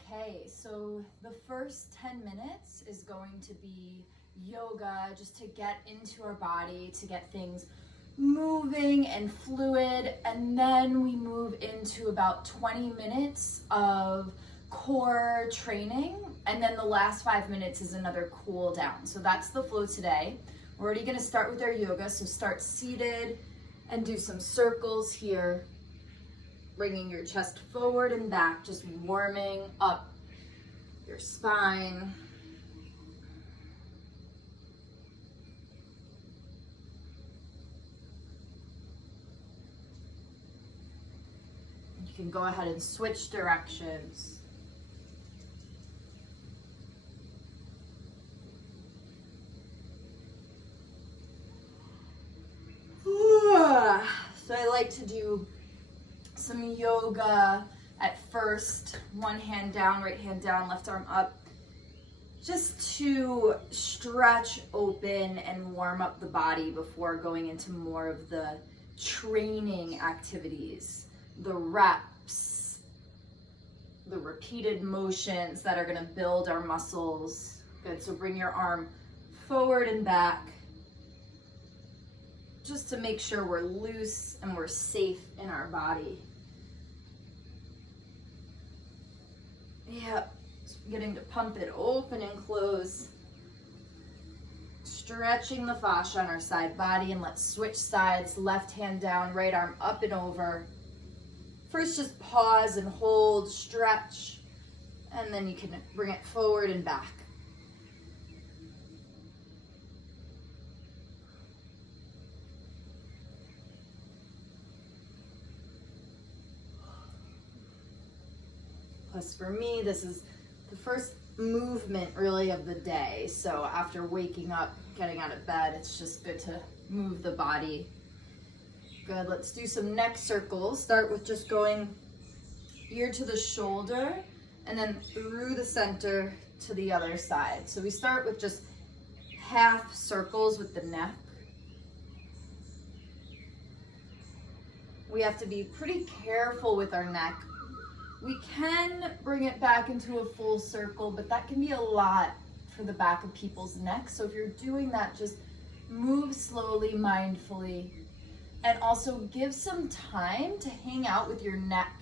Okay, so the first 10 minutes is going to be yoga, just to get into our body, to get things moving and fluid, and then we move into about 20 minutes of core training, and then the last 5 minutes is another cool down. So that's the flow today. We're already going to start with our yoga, so start seated and do some circles here, bringing your chest forward and back, just warming up your spine. You can go ahead and switch directions. So I like to do some yoga at first, one hand down, right hand down, left arm up, just to stretch open and warm up the body before going into more of the training activities, the reps, the repeated motions that are going to build our muscles. Good, so bring your arm forward and back, just to make sure we're loose and we're safe in our body. Yep, getting to pump it open and close. Stretching the fascia on our side body, and let's switch sides. Left hand down, right arm up and over. First, just pause and hold, stretch, and then you can bring it forward and back. Plus for me, this is the first movement really of the day. So after waking up, getting out of bed, it's just good to move the body. Good, let's do some neck circles. Start with just going ear to the shoulder and then through the center to the other side. So we start with just half circles with the neck. We have to be pretty careful with our neck. We can bring it back into a full circle, but that can be a lot for the back of people's necks. So if you're doing that, just move slowly, mindfully, and also give some time to hang out with your neck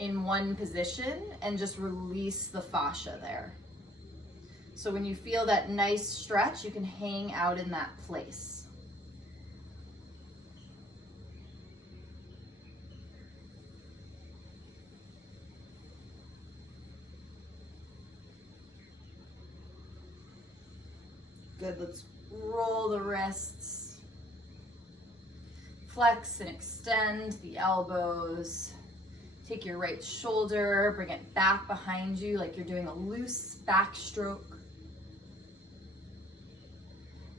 in one position and just release the fascia there. So when you feel that nice stretch, you can hang out in that place. Good, let's roll the wrists, flex and extend the elbows. Take your right shoulder, bring it back behind you like you're doing a loose backstroke.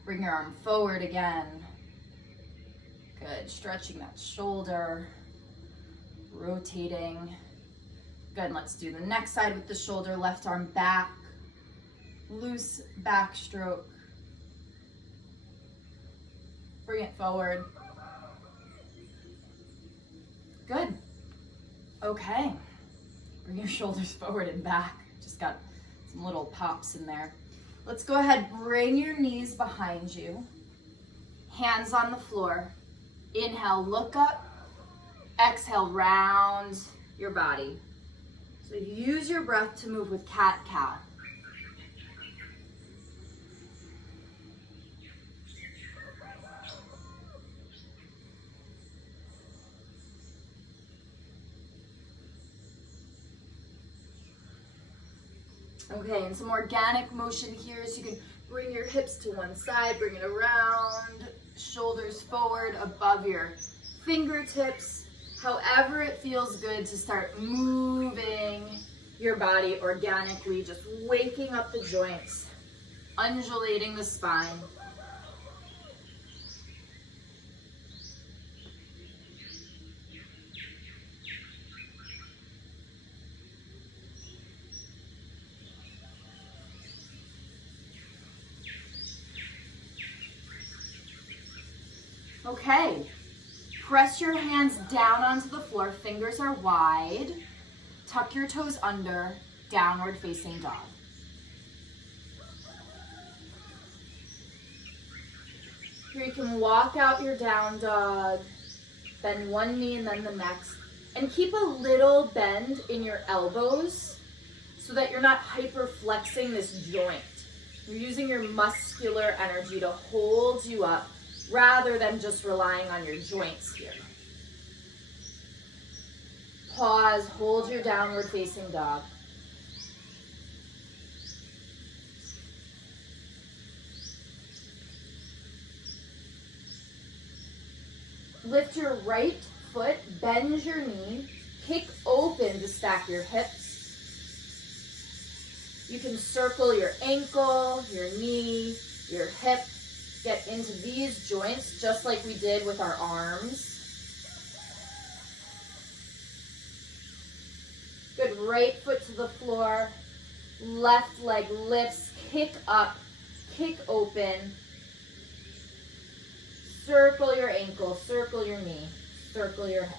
Bring your arm forward again. Good, stretching that shoulder, rotating. Good, let's do the next side with the shoulder, left arm back, loose backstroke. Bring it forward. Good. Okay. Bring your shoulders forward and back. Just got some little pops in there. Let's go ahead, bring your knees behind you. Hands on the floor. Inhale, look up. Exhale, round your body. So use your breath to move with cat-cow. Okay, and some organic motion here, so you can bring your hips to one side, bring it around, shoulders forward, above your fingertips. However it feels good to start moving your body organically, just waking up the joints, undulating the spine. Okay, press your hands down onto the floor, fingers are wide, tuck your toes under, downward facing dog. Here you can walk out your down dog, bend one knee and then the next, and keep a little bend in your elbows so that you're not hyper flexing this joint. You're using your muscular energy to hold you up rather than just relying on your joints here. Pause, hold your downward facing dog. Lift your right foot, bend your knee, kick open to stack your hips. You can circle your ankle, your knee, your hip. Get into these joints just like we did with our arms. Good, right foot to the floor, left leg lifts, kick up, kick open. Circle your ankle, circle your knee, circle your hip.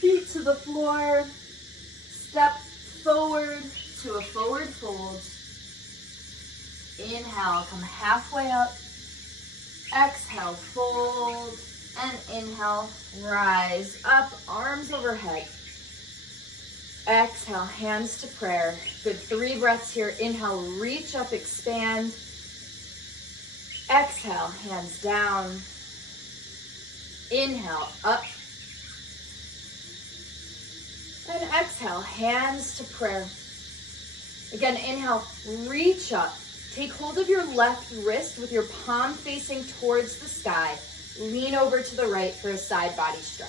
Feet to the floor, step forward to a forward fold. Inhale, come halfway up. Exhale, fold. And inhale, rise up, arms overhead. Exhale, hands to prayer. Good, 3 breaths here. Inhale, reach up, expand. Exhale, hands down. Inhale, up. And exhale, hands to prayer. Again, inhale, reach up. Take hold of your left wrist with your palm facing towards the sky. Lean over to the right for a side body stretch.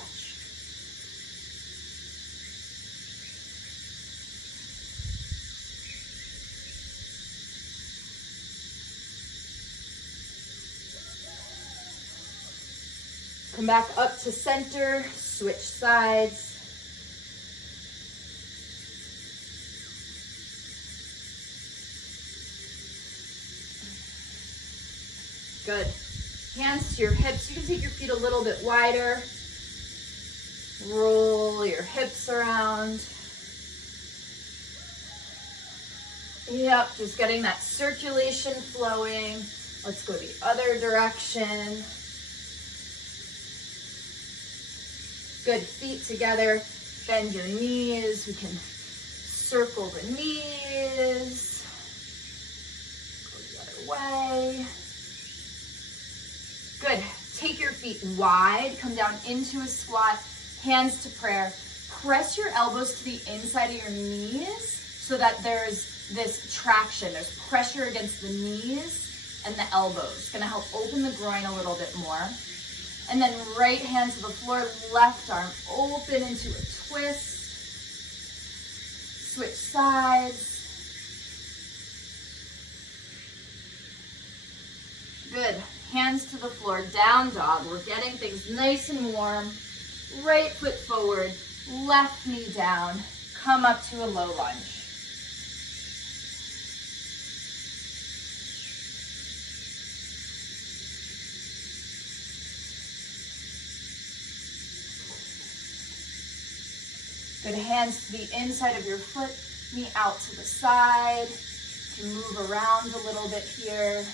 Come back up to center, switch sides. Good. Hands to your hips. You can take your feet a little bit wider. Roll your hips around. Yep, just getting that circulation flowing. Let's go the other direction. Good, feet together. Bend your knees. We can circle the knees. Go the other way. Good. Take your feet wide. Come down into a squat. Hands to prayer. Press your elbows to the inside of your knees so that there's this traction. There's pressure against the knees and the elbows. It's going to help open the groin a little bit more. And then right hand to the floor, left arm open into a twist. Switch sides. Good. Hands to the floor, down dog. We're getting things nice and warm. Right foot forward, left knee down. Come up to a low lunge. Good, hands to the inside of your foot, knee out to the side. You can move around a little bit here.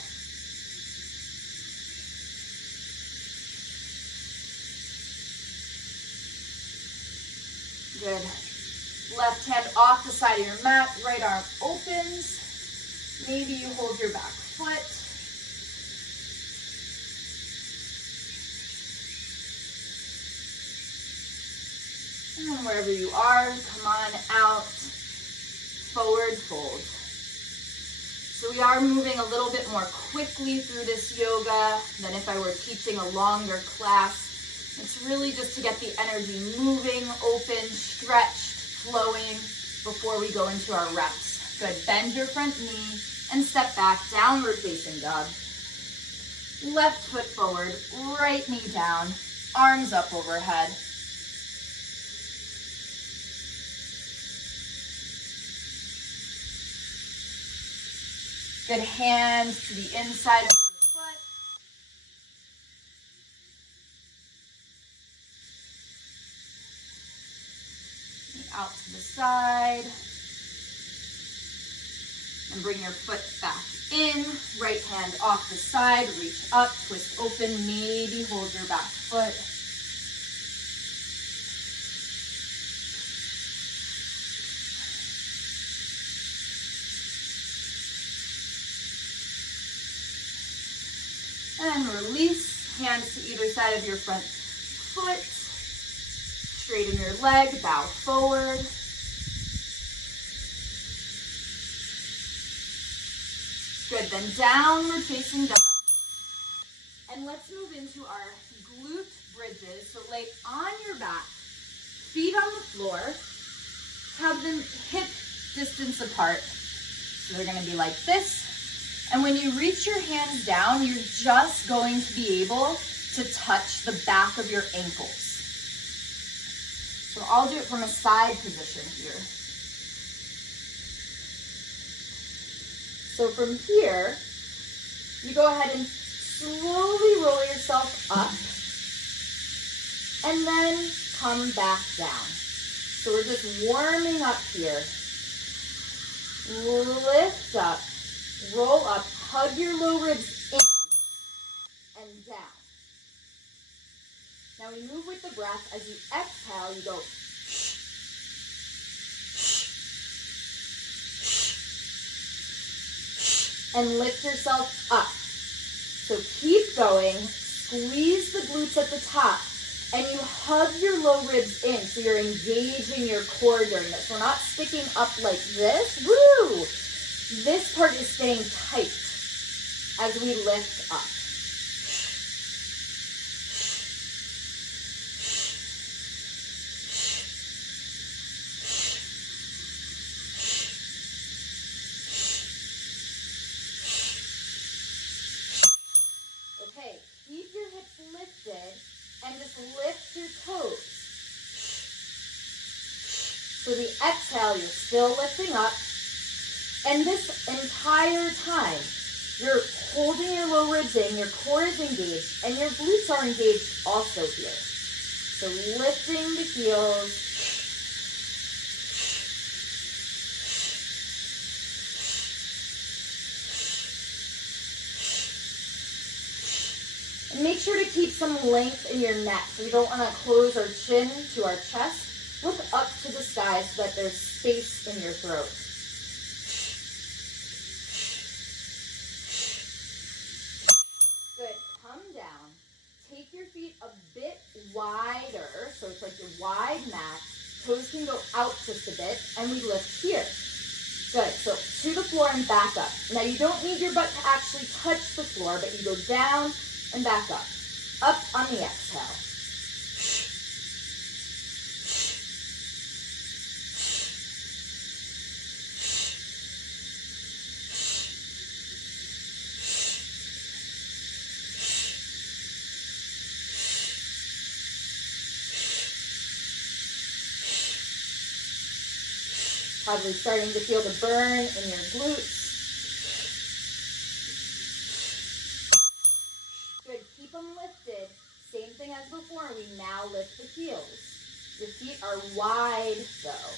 Good. Left hand off the side of your mat, right arm opens. Maybe you hold your back foot. And wherever you are, come on out, forward fold. So we are moving a little bit more quickly through this yoga than if I were teaching a longer class. It's really just to get the energy moving, open, stretched, flowing before we go into our reps. Good. Bend your front knee and step back, downward facing dog. Left foot forward, right knee down, arms up overhead. Good, hands to the inside of your foot. Out to the side. And bring your foot back in. Right hand off the side. Reach up, twist open. Maybe hold your back foot. And release, hands to either side of your front foot. Straighten your leg, bow forward. Good, then downward facing dog. And let's move into our glute bridges. So lay on your back, feet on the floor, have them hip distance apart. So they're gonna be like this. And when you reach your hands down, you're just going to be able to touch the back of your ankles. So I'll do it from a side position here. So from here, you go ahead and slowly roll yourself up and then come back down. So we're just warming up here. Lift up. Roll up, hug your low ribs in and down. Now we move with the breath. As you exhale, you go and lift yourself up. So keep going. Squeeze the glutes at the top and you hug your low ribs in. So you're engaging your core during this. We're not sticking up like this. Woo! This part is staying tight as we lift up. Okay, keep your hips lifted and just lift your toes. So the exhale, you're still lifting up. And this entire time, you're holding your low ribs in, your core is engaged, and your glutes are engaged also here. So lifting the heels. And make sure to keep some length in your neck. So we don't want to close our chin to our chest. Look up to the sky so that there's space in your throat. A bit wider, so it's like your wide mat. Toes can go out just a bit, and we lift here. Good, so to the floor and back up. Now you don't need your butt to actually touch the floor, but you go down and back up. Up on the exhale. Probably starting to feel the burn in your glutes. Good, keep them lifted. Same thing as before, we now lift the heels. Your feet are wide though.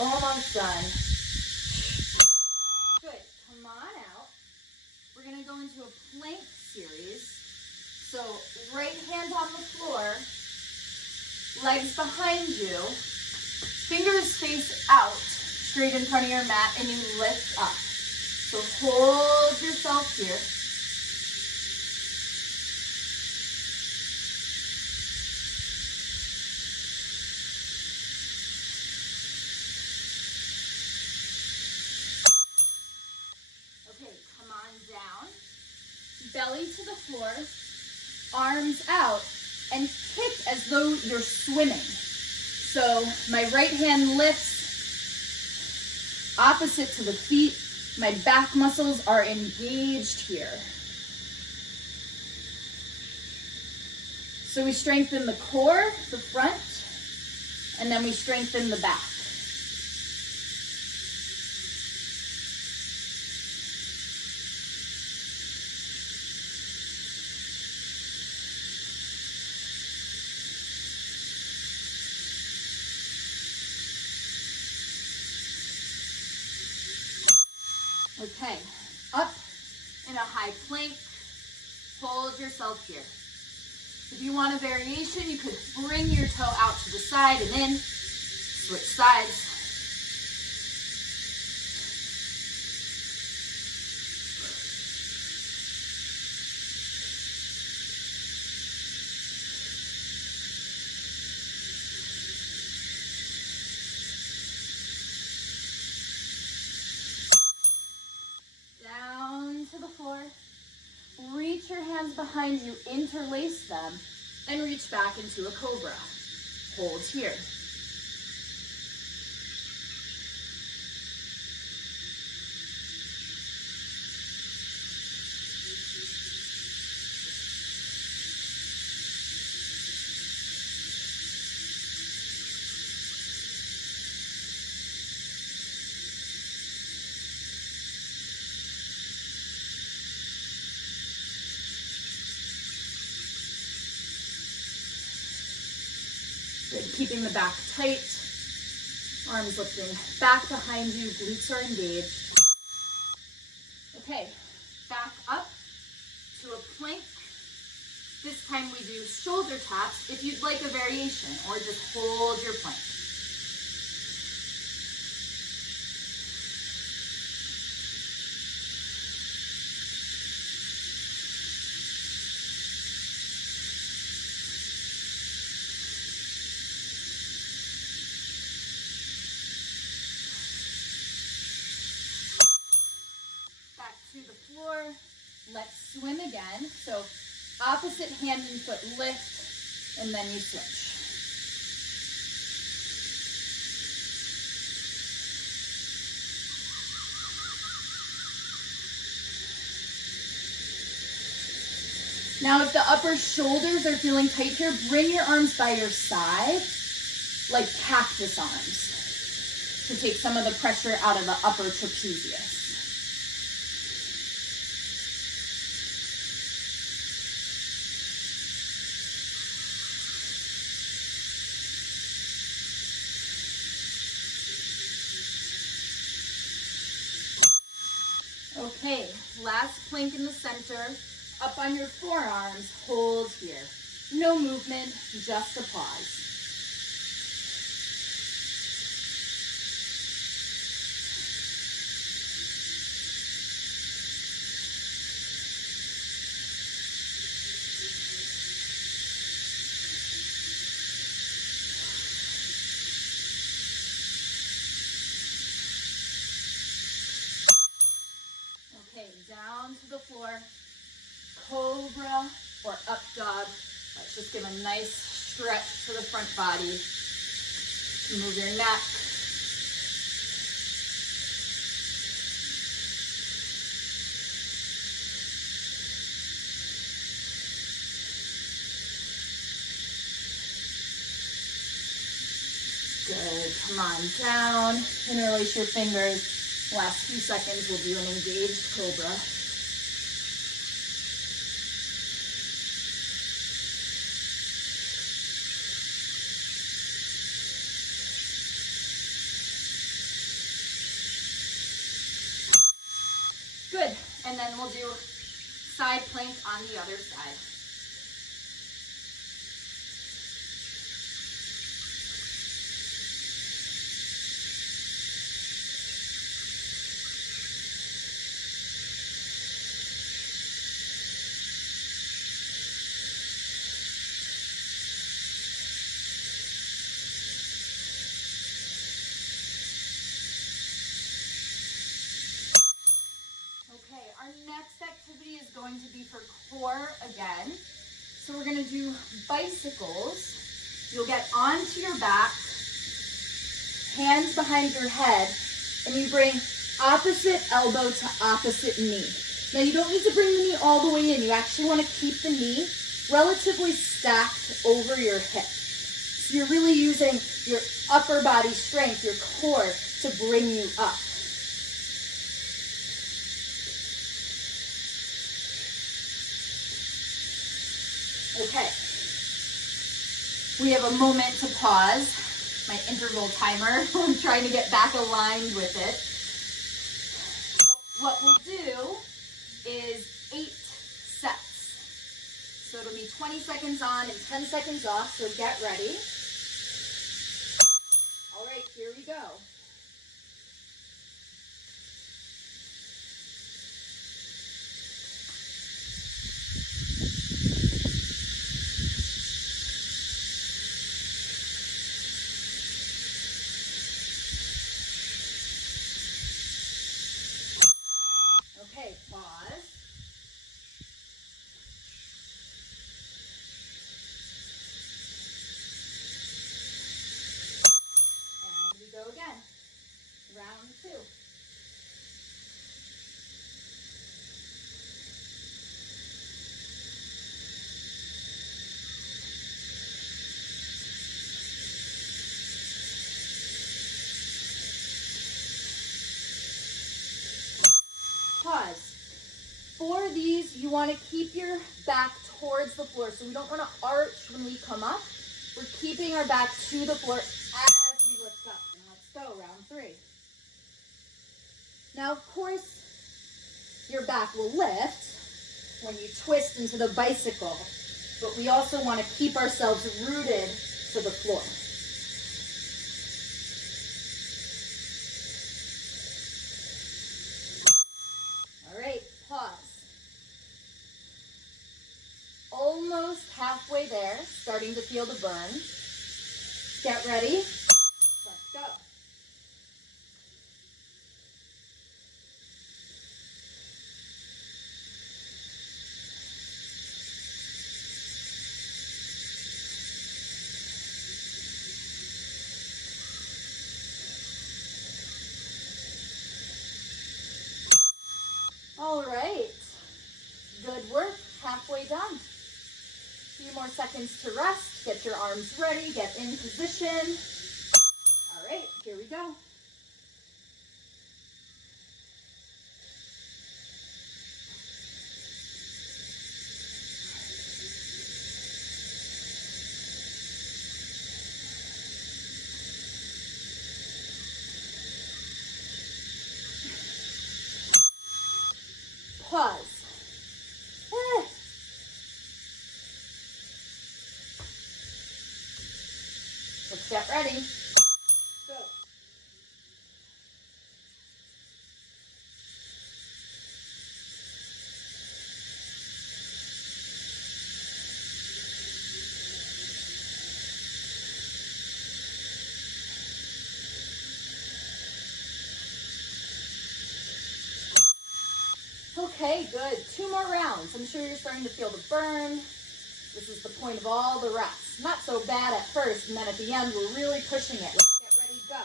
Almost done. Good. Come on out. We're going to go into a plank series. So right hand on the floor, legs behind you, fingers face out, straight in front of your mat, and you lift up. So hold yourself here. belly to the floor, arms out, and kick as though you're swimming. So my right hand lifts opposite to the feet. My back muscles are engaged here. So we strengthen the core, the front, and then we strengthen the back. Okay, up in a high plank, hold yourself here. If you want a variation, you could bring your toe out to the side and in, switch sides. Down to the floor. Reach your hands behind you, interlace them, and reach back into a cobra. Hold here. Good. Keeping the back tight, arms lifting back behind you, glutes are engaged. Okay, back up to a plank. This time we do shoulder taps if you'd like a variation, or just hold your plank. To the floor, let's swim again. So opposite hand and foot lift, and then you switch. Now if the upper shoulders are feeling tight here, bring your arms by your side, like cactus arms, to take some of the pressure out of the upper trapezius. Okay, last plank in the center, up on your forearms, hold here. No movement, just a pause. Okay, down to the floor, cobra or up dog. Let's just give a nice stretch to the front body. Move your neck. Good, come on down, interlace your fingers. Last few seconds, we'll do an engaged cobra. Good, and then we'll do side plank on the other side. Okay, Our next activity is going to be for core again. So we're gonna do bicycles. You'll get onto your back, hands behind your head, and you bring opposite elbow to opposite knee. Now you don't need to bring the knee all the way in. You actually want to keep the knee relatively stacked over your hip. So you're really using your upper body strength, your core, to bring you up. Okay. We have a moment to pause. My interval timer. I'm trying to get back aligned with it. What we'll do is 8 sets. So it'll be 20 seconds on and 10 seconds off, so get ready. All right, here we go. Okay, pause. And we go again. Round 2. Pause. For these, you want to keep your back towards the floor. So we don't want to arch when we come up. We're keeping our back to the floor as we lift up. And let's go, round 3. Now, of course, your back will lift when you twist into the bicycle, but we also want to keep ourselves rooted to the floor. All right, pause. Almost halfway there, starting to feel the burn. Get ready. Let's go. All right, good work, halfway done. A few more seconds to rest, get your arms ready, get in position. All right, here we go. Pause. Let's get ready. Go. Okay, good. 2 more rounds. I'm sure you're starting to feel the burn. This is the point of all the reps. Not so bad at first, and then at the end, we're really pushing it. Let's get ready to go.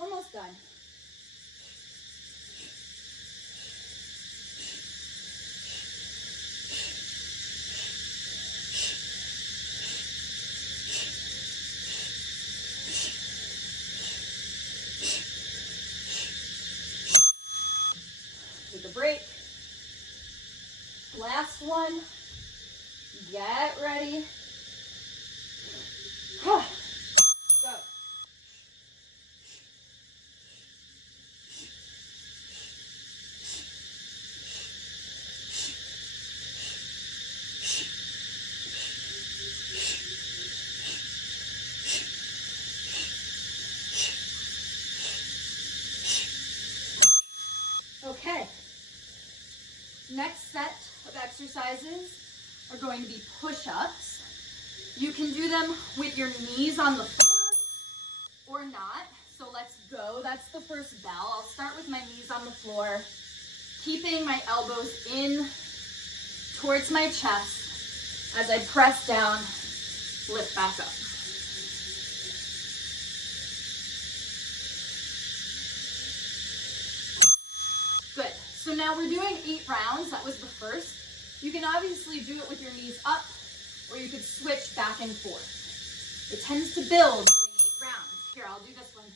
Almost done. Take a break. Last one. Get ready. Go. Okay. Next set of exercises are going to be push-ups. You can do them with your knees on the floor or not. So let's go. That's the first bell. I'll start with my knees on the floor. Keeping my elbows in towards my chest as I press down, lift back up. Good. So now we're doing 8 rounds. That was the first. You can obviously do it with your knees up, or you could switch back and forth. It tends to build doing 8 rounds. Here, I'll do this one.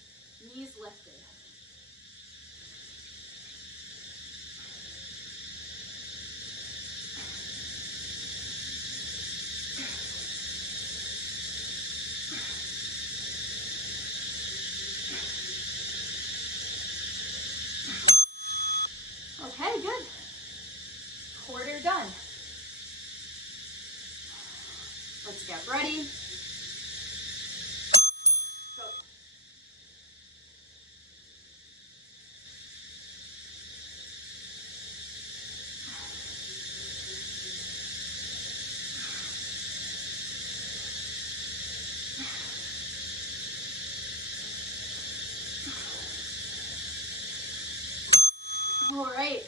Knees lifted. Okay, good. Quarter done. Let's get ready. Go. All right.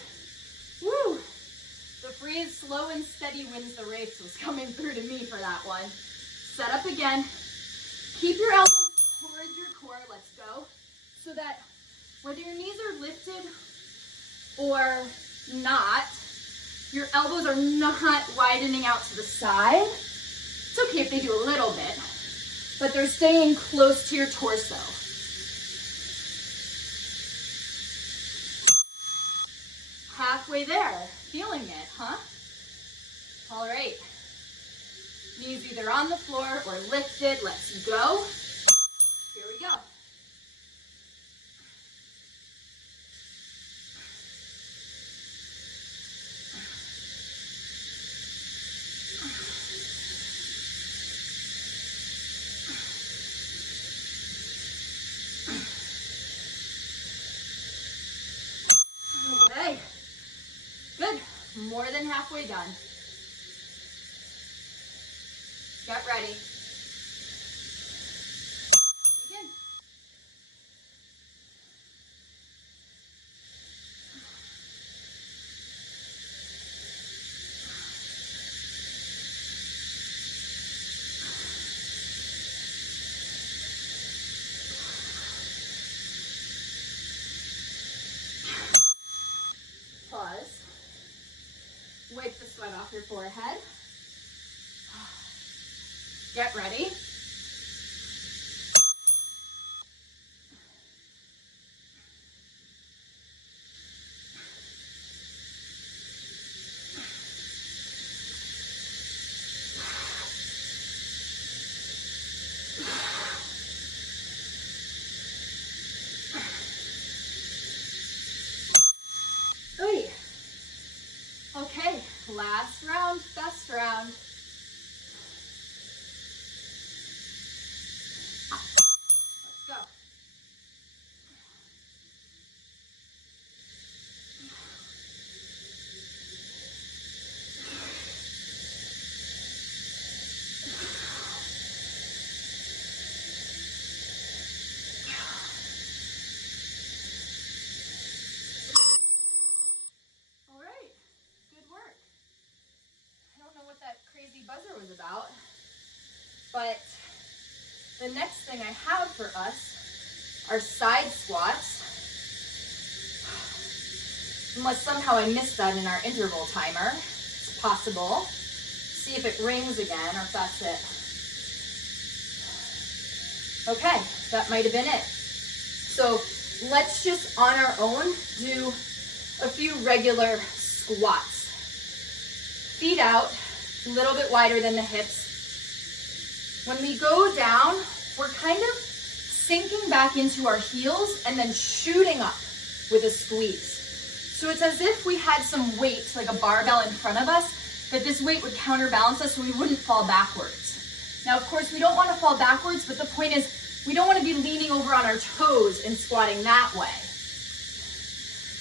Woo! The freeze, slow and steady wins the race was coming through to me for that one. Set up again. Keep your elbows towards your core. Let's go. So that whether your knees are lifted or not, your elbows are not widening out to the side. It's okay if they do a little bit, but they're staying close to your torso. Halfway there. Feeling it, huh? All right. Knees either on the floor or lifted. Let's go. Here we go. Okay. Good. More than halfway done. Get ready. Begin. Pause. Wipe the sweat off your forehead. Get ready. Oy. Okay, last round, best round. Let's go. All right, good work. I don't know what that crazy buzzer was about, but the next thing I have for us are side squats. Unless somehow I missed that in our interval timer. It's possible. See if it rings again or if that's it. Okay, that might have been it. So let's just on our own do a few regular squats. Feet out, a little bit wider than the hips. When we go down, we're kind of sinking back into our heels and then shooting up with a squeeze. So it's as if we had some weight, like a barbell in front of us, that this weight would counterbalance us so we wouldn't fall backwards. Now, of course, we don't want to fall backwards, but the point is we don't want to be leaning over on our toes and squatting that way.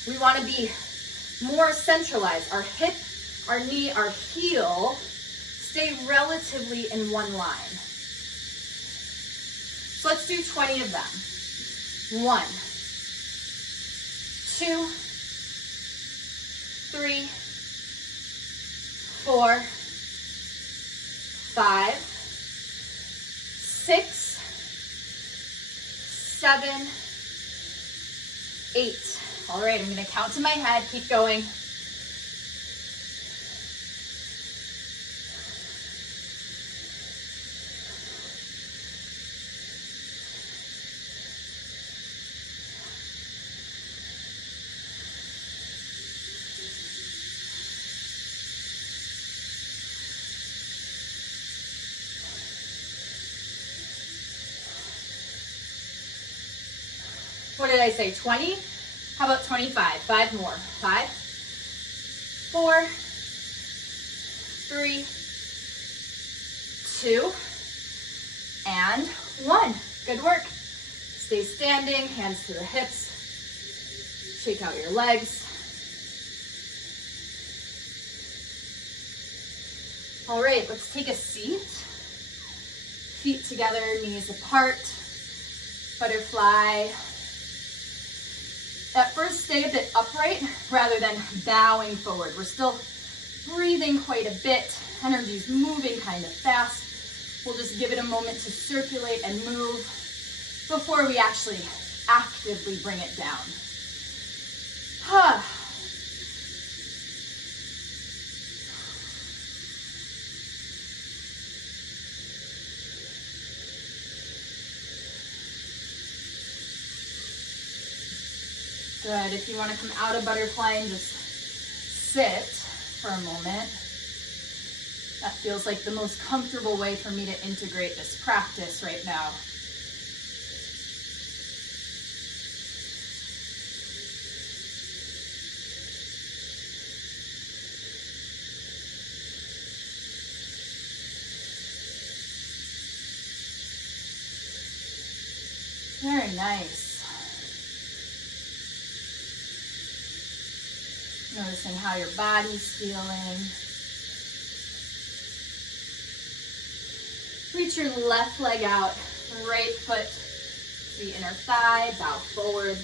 We want to be more centralized. Our hip, our knee, our heel stay relatively in one line. So let's do 20 of them. 1, 2, 3, 4, 5, 6, 7, 8. All right, I'm gonna count to my head, keep going. What did I say, 20? How about 25? 5 more. 5, 4, 3, 2, and 1. Good work. Stay standing, hands to the hips. Shake out your legs. All right, let's take a seat. Feet together, knees apart. Butterfly. At first, stay a bit upright rather than bowing forward. We're still breathing quite a bit. Energy's moving kind of fast. We'll just give it a moment to circulate and move before we actually actively bring it down. Good. If you want to come out of butterfly and just sit for a moment, that feels like the most comfortable way for me to integrate this practice right now. Very nice. Noticing how your body's feeling. Reach your left leg out, right foot to the inner thigh, bow forward.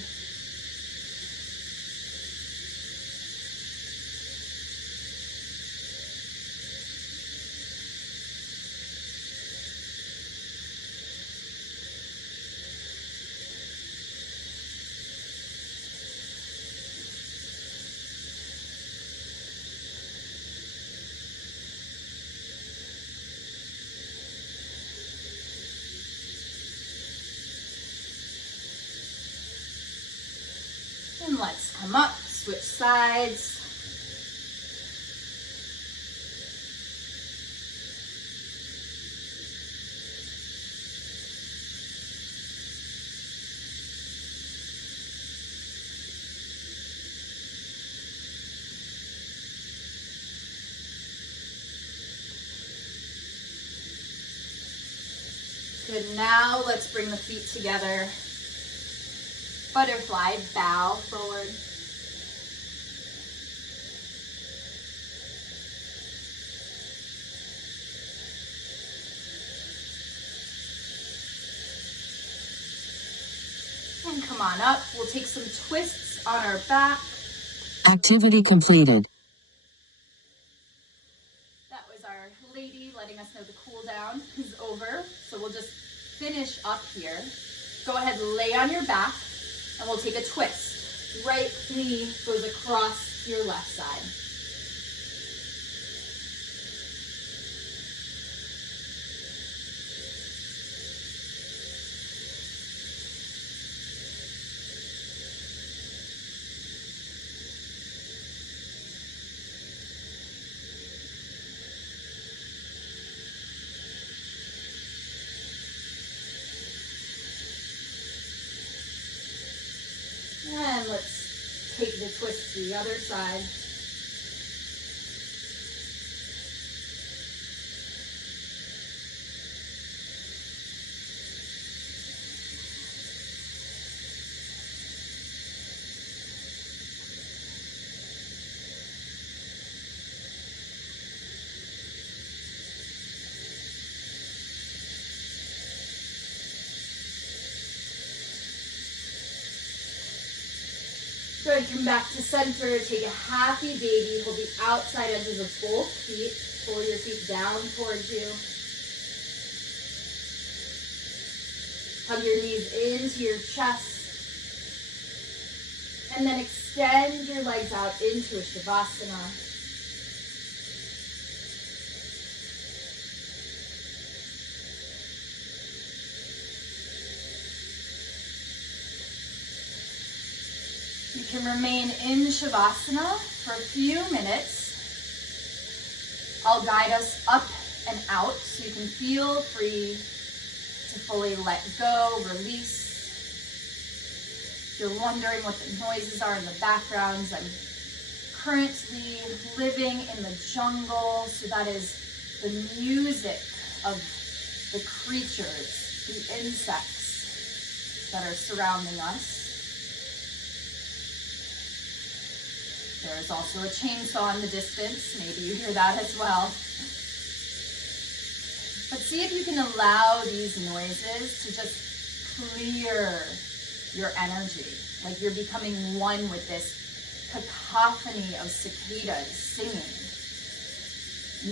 And let's come up, switch sides. Good, now let's bring the feet together. Butterfly, bow forward. And come on up. We'll take some twists on our back. Activity completed. That was our lady letting us know the cool down is over. So we'll just finish up here. Go ahead, lay on your back. And we'll take a twist. Right knee goes across your left side. And let's take the twist to the other side. Good, come back to center. Take a happy baby. Hold the outside edges of both feet. Pull your feet down towards you. Hug your knees into your chest. And then extend your legs out into a savasana. You can remain in Shavasana for a few minutes. I'll guide us up and out so you can feel free to fully let go, release. If you're wondering what the noises are in the background, I'm currently living in the jungle, so that is the music of the creatures, the insects that are surrounding us. There is also a chainsaw in the distance. Maybe you hear that as well. But see if you can allow these noises to just clear your energy. Like you're becoming one with this cacophony of cicadas singing.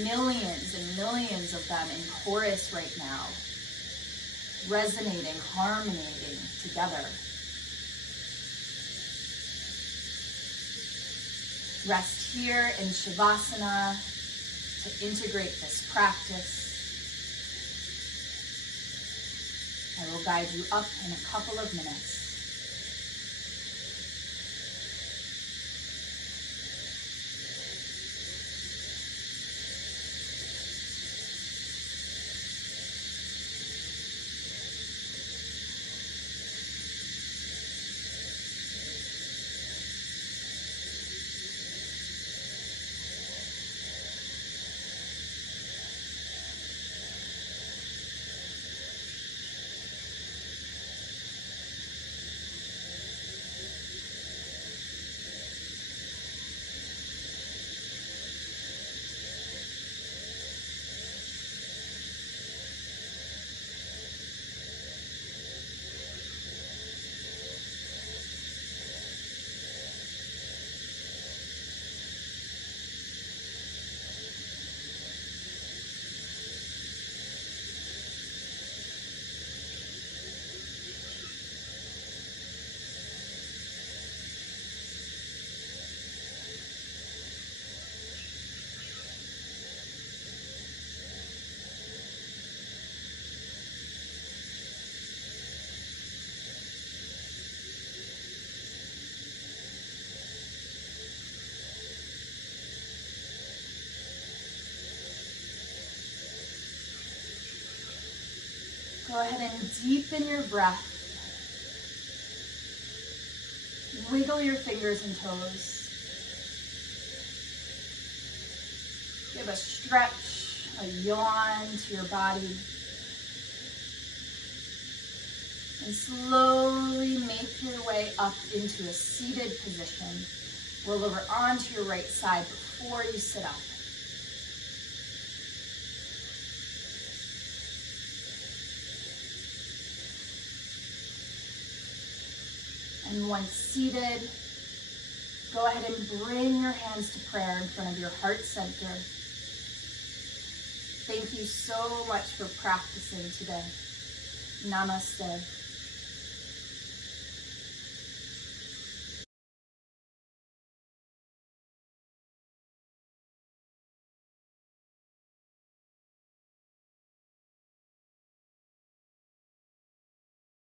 Millions and millions of them in chorus right now. Resonating, harmonizing together. Rest here in Shavasana to integrate this practice. I will guide you up in a couple of minutes. Go ahead and deepen your breath. Wiggle your fingers and toes. Give a stretch, a yawn to your body. And slowly make your way up into a seated position. Roll over onto your right side before you sit up. And once seated, go ahead and bring your hands to prayer in front of your heart center. Thank you so much for practicing today. Namaste.